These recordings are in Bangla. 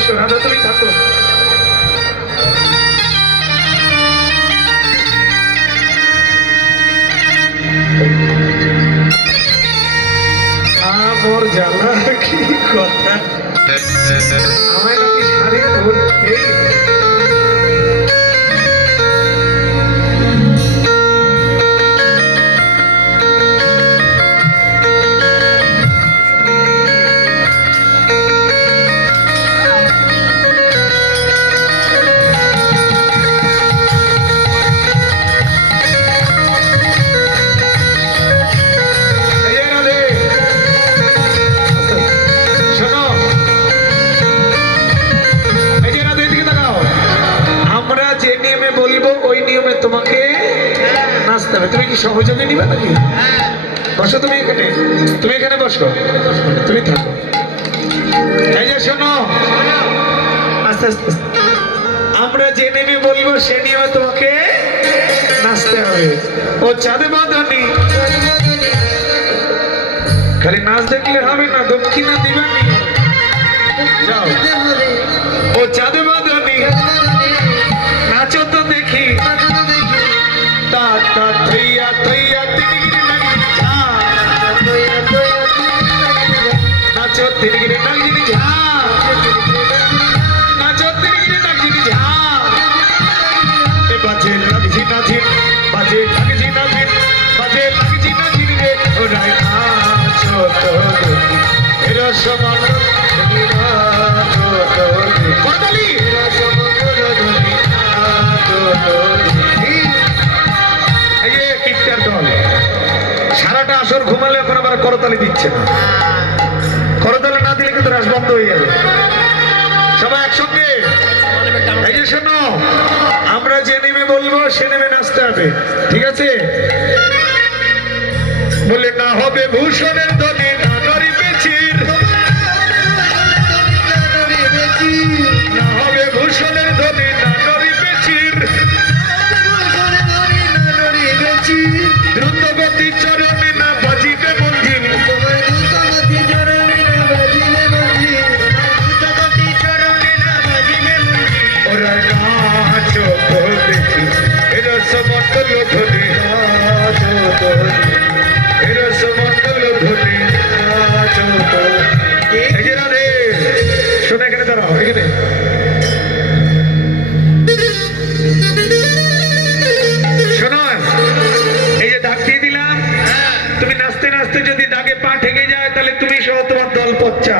বসো, রাধা তুমি থাকো। মোর জ্বালা কি কথা, আমায় নাকি শাড়ি ধরতে তোমাকে নাচতে হবে। তুমি কি সহযোগী নিবে নাকি? বসো তুমি এখানে, তুমি এখানে বসো, তুমি থাকো। এই যে শোনো, আস্তে আস্তে আমরা যে নেমে বলবো সে নিয়ে তোমাকে নাচতে হবে। ও চাঁদে বাঁধানি, খালি নাচ দেখলে হবে না, দক্ষিণা দিবে। যাও, ও চাঁদে বাঁধানি নাচো তো দেখি, নাচো তিরিগিরি নাগিনি ঝা, নাচো তিরিগিরি নাগিনি ঝা, এ বাজে লাগজি নাচিন, বাজে লাগজি নাচিন, বাজে লাগজি নাচিন রে ও রাই নাচো তো দেখি, এ রসমন্ডল নাচো তো দেখি, করতালি রসমন্ডল নাচো তো দেখি। এই যে কিটটার দল সারাটা আসর ঘুমালে এখন আবার করতালি দিচ্ছে না, করতালি না দিলে কিন্তু রাস বন্ধ হয়ে যাবে। সবাই একসঙ্গে এই যে শোনো, আমরা যে নেমে বলবো সে নেমে নাচতে হবে, ঠিক আছে? বলে না হবে ভূষণের ধ্বনি, না নরি পেচির, না হবে ভূষণের ধ্বনি, না নরি পেচির, দ্রুত গতি চরণে না বাজিবে মঞ্জিল, ওরা নাচো তো দেখি, এরা সমন্তল ধ্বনি, নাচো তো দেখি, এরা সমন্তল ধ্বনি, নাচো তো। এই যে রাধে শোনো, এখানে দাঁড়াও, এখানে শোনো, এই যে দাগ দিয়ে দিলাম, তুমি নাচতে নাচতে যদি দাগে পা ঠেকে যায় তাহলে তুমি সহ তোমার দল পচ্চা।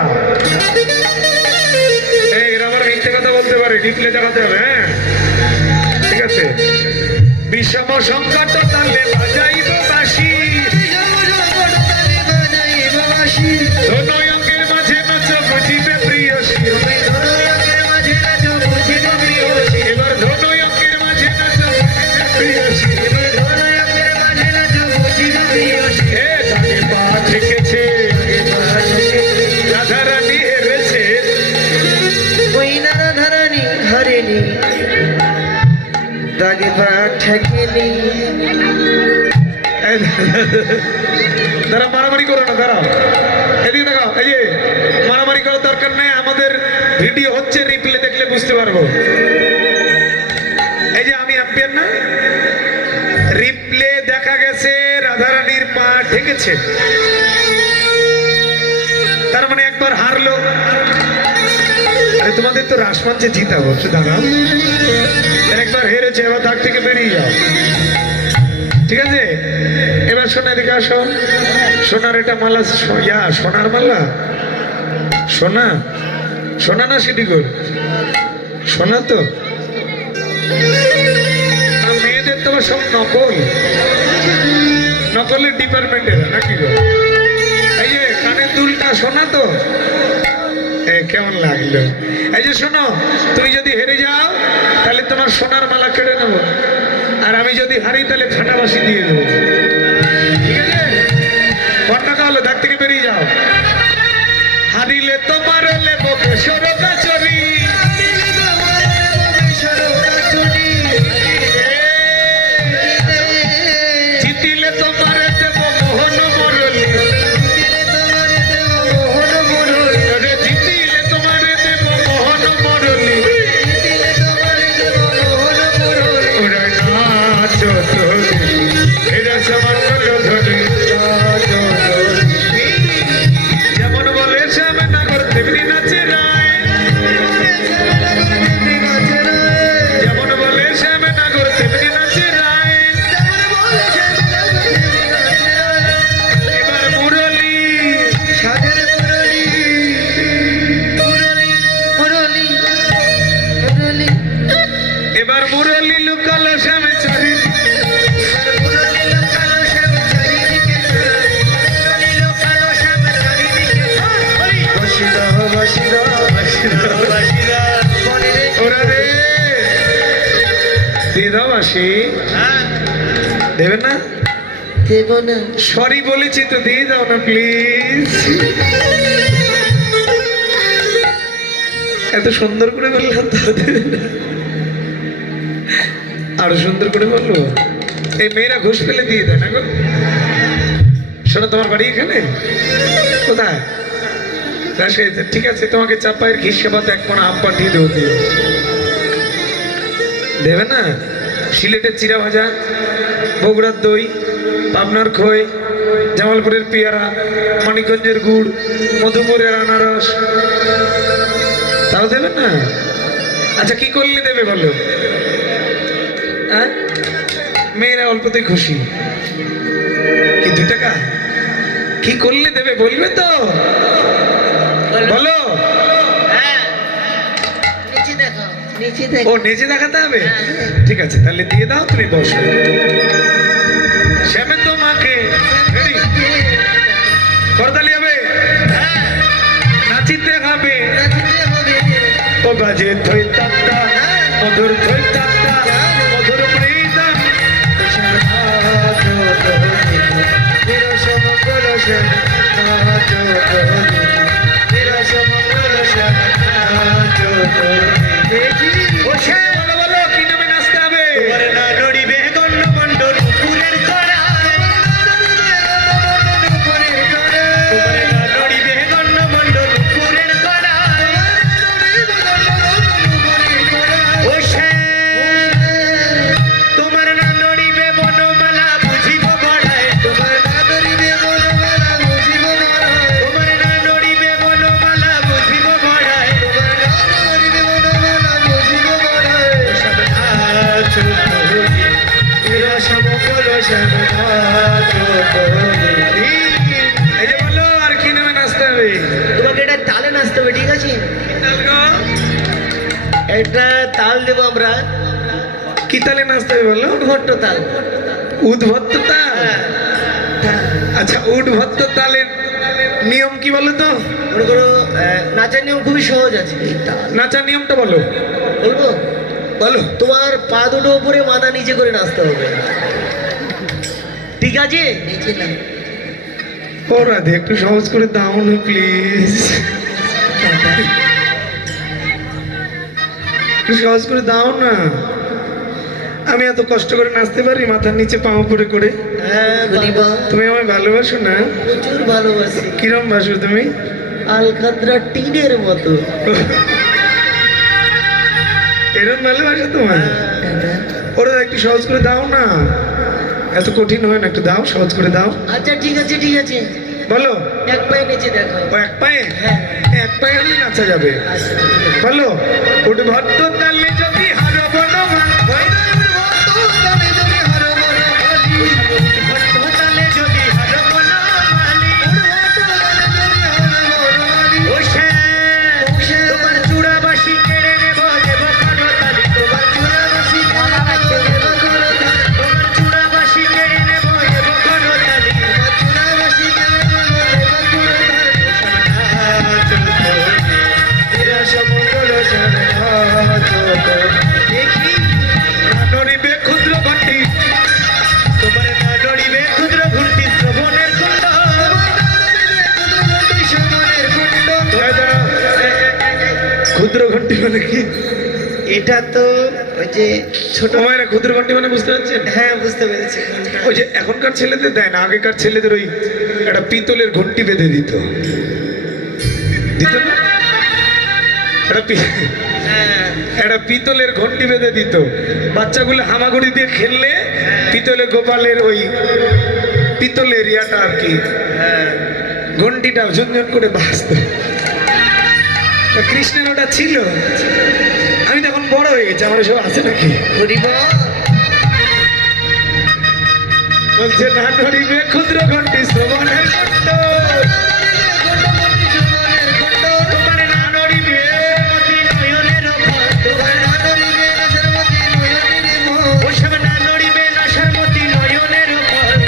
এরা আবার মিথ্যে কথা বলতে পারে, ডিপলে দেখাতে হবে। হ্যাঁ, ঠিক আছে। বিষম সংকট তালে বাজাইব বাঁশি, ধনয়ঙ্গের মাঝে নাচো বুঝিবে প্রিয়সী, এবার ধনয়ঙ্গের মাঝে নাচো বুঝিবে প্রিয়সী, দাগে পা ঠেকেছে রাধারানী হেরেছে, ওই না রাধারানী হারেনি, দাগে পা ঠেকেনি। দাঁড়া, মারামারি করো না, দাঁড়াও, এদিকে দেখাও। এই যে মারামারি করার দরকার নেই, আমাদের ভিডিও হচ্ছে, রিপ্লে দেখলে বুঝতে পারবো। এই যে আমি আম্পিয়ার না, রিপ্লে দেখা গেছে রাধারানীর পা ঠেকেছে, তার মানে একবার হারলো। আরে তোমাদের তো রাসমঞ্চে জিতাবো, দাদা একবার হেরেছে, এবার দাগ থেকে বেরিয়ে যাও, ঠিক আছে? এবার সোনা দিকে আসো, সোনার এটা মালা, সোনার মালা, সোনা, সোনা না সিটি গোল, সোনা তো মেয়েদের তো সব নকল, নকলের ডিপার্টমেন্টের নাকি গো? এই যে কানের দুলটা সোনা তো, কেমন লাগলো? এই যে শোনো, তুমি যদি হেরে যাও তাহলে তোমার সোনার মালা কেড়ে নেবো, আর আমি যদি হারি তাহলে ফাটাবাসি দিয়ে দেবো, ঠিক আছে? কন্যাকা হলো, দাগ থেকে বেরিয়ে যাও। হারিলে তোমার লেবো কেশর কাচরি, জিতিলে তোমার দেব মোহন মুরলী, জিতিলে তোমার দেব মোহন দেবে না? দেব না। সরি বলেছি তো, দিয়ে দাও না প্লিজ। এত সুন্দর করে বললাম তো, আরো সুন্দর করে বলবো। এই মেয়েরা ঘুষ পেলে দিয়ে দেয় না গো। শোনো, তোমার বাড়ি এখানে? কোথায়? রাজশাহীতে। ঠিক আছে, তোমাকে চাপায়ের ঘিস সেবাতে এক কোনা আম পাঠিয়ে দেবো। দিয়ে দেবে না? সিলেটের চিরা ভাজা, বগুড়ার দই, পাবনার খই, জামালপুরের পেয়ারা, মানিকগঞ্জের গুড়, মধুপুরের আনারস, তাও দেবে না? আচ্ছা, কি করলে দেবে বলো? হ্যাঁ, মেয়েরা অল্পতেই খুশি। কি 2 টাকা? কি করলে দেবে বলবে তো? বলো। নিচে দেখো, নিচে ও, দেখো। নিচে দেখাতে হবে? ঠিক আছে, তাহলে দিয়ে দাও, তুমি বসো। শ্যামে তোমাকে রেডি করতালি হবে, নাচিতে হবে। নাচতে হবে। ও বাজে থই তাত্তা, মধুর থই তাত্তা, মধুর প্রীতম মেরা সমঙ্গল শোন, নাচো তোরে। মেরা সমঙ্গল শোন, নাচো তোরে। ও সে বলো, বলো কি নামে নাচতে হবে? তোমার না নড়িবে গণ্য মণ্ডল পুরের কড়া, তোমার না নড়িবে গণ্য মণ্ডল পুরের কড়া। ও সে তোমার না নড়িবে বনমালা বুঝিব বড়ায়, তোমার নাগরিকে বনমালা বুঝিব বড়াই। তোমার না নড়িবে বনমালা বুঝিব বড়ায়। তোমার নাগরিকে বনমালা বুঝিব বড়াই। নাচো তোরে, মেরা সমঙ্গল শোন, নাচো তোরে। এই যে বলো, আর কি নামে নাচতে হবে? তোমাকে এটা তালে নাচতে হবে, ঠিক আছে? একটা তাল দেবো আমরা, কি তালে নাচতে হবে বলো? ভট্ট তাল। উদ্ভত্ত তাল? আচ্ছা, উদ্ভত্ত তালের নিয়ম কি বলো তো? মনে করো নাচার নিয়ম খুবই সহজ আছে। এই তাল নাচার নিয়মটা বলো। বলবো? বলো। তোমার পা দুটো উপরে, মাথা নিচে করে নাচতে হবে, ঠিক আছে? নিচে না। ও রাধে, একটু সহজ করে দাও না প্লিজ। একটু সহজ করে দাও না। আমি এত কষ্ট করে নাচতে পারি মাথার নিচে পা উপরে করে? হ্যাঁ বাবা, তুমি আমায় ভালোবাসো না? প্রচুর ভালোবাসি। কিরম বাসো তুমি? আলকাতরা টিনের মতো। এরম ভালোবাসো তোমার? ওরা একটু সহজ করে দাও না, এত কঠিন হয় না, একটু দাও, সহজ করে দাও। আচ্ছা ঠিক আছে, ঠিক আছে। বলো। এক পায়ে নিচে দেখো। ও এক পায়ে? হ্যাঁ। এক পায়ে হলে নাচা যাবে। আচ্ছা ঠিক আছে। বলো। উদ্ভত্ত তালে যদি হারব না ভট্টতালে যদি হার বনমালী। ও সে তোমার চূড়াবাসী কেড়ে নেব, দেব করতালি। তোমার চূড়াবাসী কেড়ে নেব, দেব করতালি। নাচো তোরে, মেরা সমঙ্গল শোন, নাচো তোরে। দেখি নড়িবে ক্ষুদ্র ঘটি, তোমার না নড়িবে ক্ষুদ্র ঘুরতি শ্রবণের কুণ্ড। ক্ষুদ্র ঘন্টি মানে কি? এটা তো ওই যে ছোট। মায়েরা ক্ষুদ্র ঘন্টি মানে বুঝতে পারছেন? হ্যাঁ বুঝতে পেরেছি। ওই যে এখনকার ছেলেদের দেয় না, আগেকার ছেলেদের ওই একটা পিতলের ঘন্টি বেঁধে দিত, দিত না? একটা পিতলের ঘন্টি বেঁধে দিত, বাচ্চাগুলো হামাগুড়ি দিয়ে খেললে পিতলের গোপালের ওই পিতলের ইয়াটা আর কি, ঘন্টিটা ঝুনঝুন করে বাজতো। তা কৃষ্ণের ওটা ছিল। আমি তখন বড় হয়ে গেছি, আমার সব আছে নাকি? বলছে না নড়িবে ক্ষুদ্র ঘন্টি শ্রবণের কুণ্ড, তোমার না নড়িবে মতি নয়নের ফল। ওসব না নড়িবে নাসার মতি নয়নের ফল।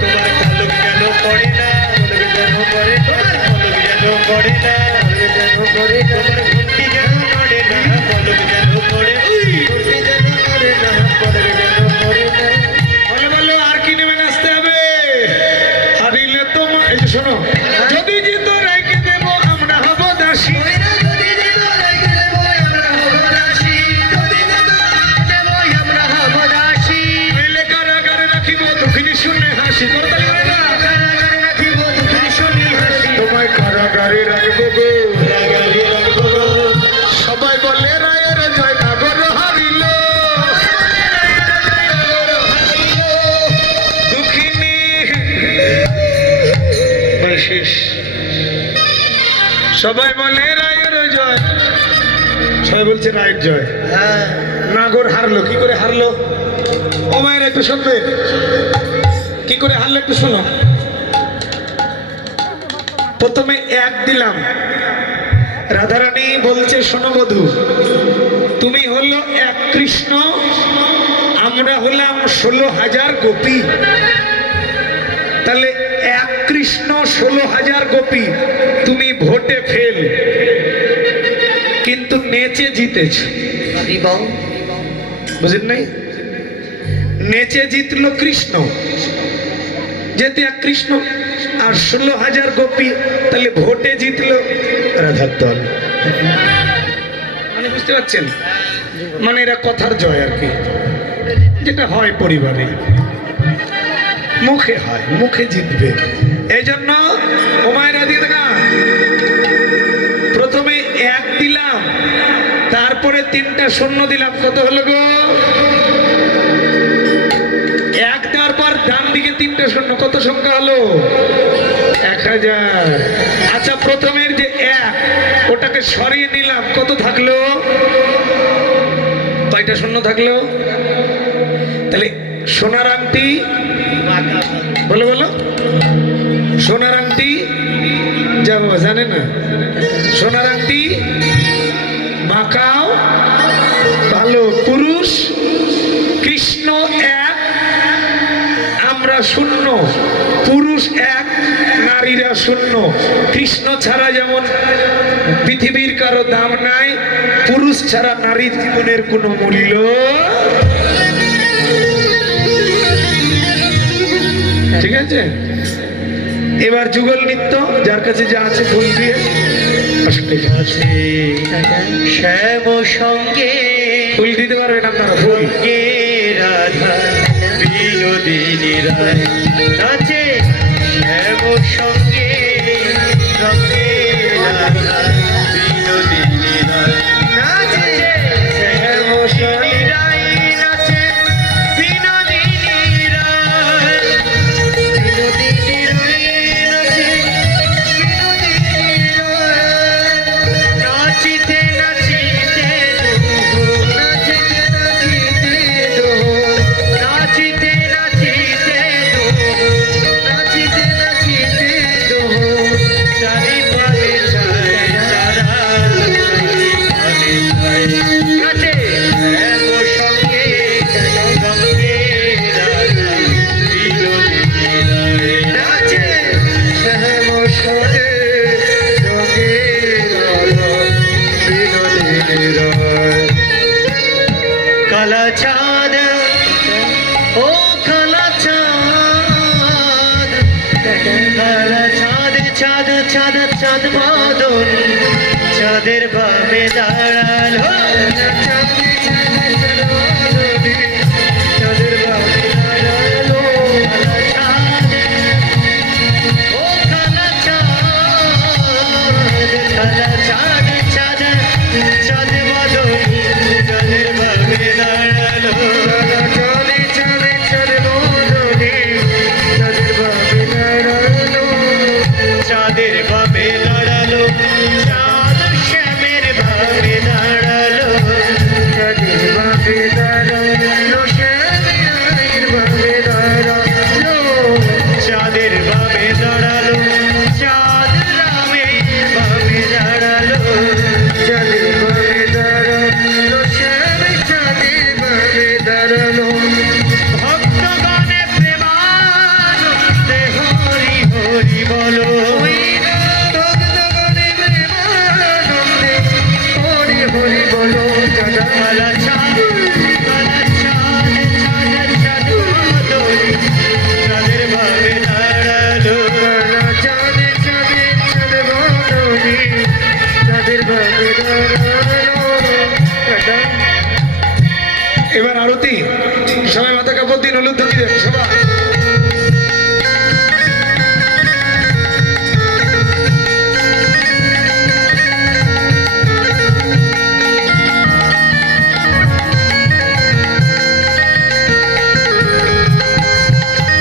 তোমার পলক যেন পড়ে না, তোমার পলক যেন পড়ে না, তোমার ঘুমটি যেন নড়ে না, পলক যেন পড়ে। উই! রাখিব দুঃখিনী শুনে হাসি করতালি হয় না কারাগারে রাখিব দুঃখিনী শুনি হাসি তোমায় কারাগারে রাখবো গো কারাগারে রাখবো গো। সবাই বলে রায়ের জয় নাগর হারিল দুঃখিনী শেষ সবাই বলে রায়ের জয় সবাই বলছে রায়ের জয় হ্যাঁ নাগর হারলো কি করে হারলো ও মায়ের একটু শুনবে কি করে হারলো একটু শোনো প্রথমে এক দিলাম রাধারানী বলছে শোনো বধূ তুমি হলো এক কৃষ্ণ আমরা হলাম 16,000 গোপী তাহলে এক কৃষ্ণ 16,000 গোপী তুমি ভোটে ফেল কিন্তু নেচে জিতেছ এবং বুঝেন নাই নেচে জিতলো কৃষ্ণ যেতে এক কৃষ্ণ আর 16,000 গোপী তাহলে ভোটে জিতলো রাধার দল মানে বুঝতে পারছেন মানে এরা কথার জয় আর কি যেটা হয় পরিবারে মুখে হয় মুখে জিতবে এই জন্য ওমায়রা দিয়ে না প্রথমে এক দিলাম তারপরে 3টা শূন্য দিলাম কত হলো গো এক দেওয়ার পর ডান দিকে 3টা শূন্য কত সংখ্যা হলো 1000 আচ্ছা প্রথমের যে এক ওটাকে সরিয়ে নিলাম কত থাকলো কয়টা শূন্য থাকলো তাহলে সোনার আংটি বলো বলো সোনার আংটি যা বাবা জানে না সোনার আংটি মাকাও ভালো পুরুষ কৃষ্ণ এক আমরা শূন্য পুরুষ এক নারীরা শূন্য কৃষ্ণ ছাড়া যেমন পৃথিবীর কারো দাম নাই পুরুষ ছাড়া নারীর জীবনের কোনো মূল্য ঠিক আছে এবার যুগল নৃত্য যার কাছে যা আছে ফুল দিয়ে আছে শ্যাম সঙ্গে ফুল দিতে পারবেন আপনারা ফুল গে রাধা বিনোদিনী রায় নাচে শ্যাম সঙ্গে রঙে রাধা বিনোদিনী রায় নাচে শ্যাম সঙ্গে রায় নাচে বিনোদিনী রায় বিনোদিনী রায় নাচে বিনোদিনী রায় নাচিতে নাচিতে নাচিতে নাচিতে নাচিতে নাচিতে নাচিতে নাচিতে চারি পালে চাই তারা চারি পালে চাই নাচে এক সঙ্গে সঙ্গে রাধা বিনোদিনী রায় নাচে শ্যাম সঙ্গে সঙ্গে রাধা বিনোদিনী রায় কালা চাঁদ ও কালা চাঁদ কালা চাঁদ চাঁদ চাঁদ চাঁদ মদন চাঁদের বামে দাঁড়ালো চাঁদ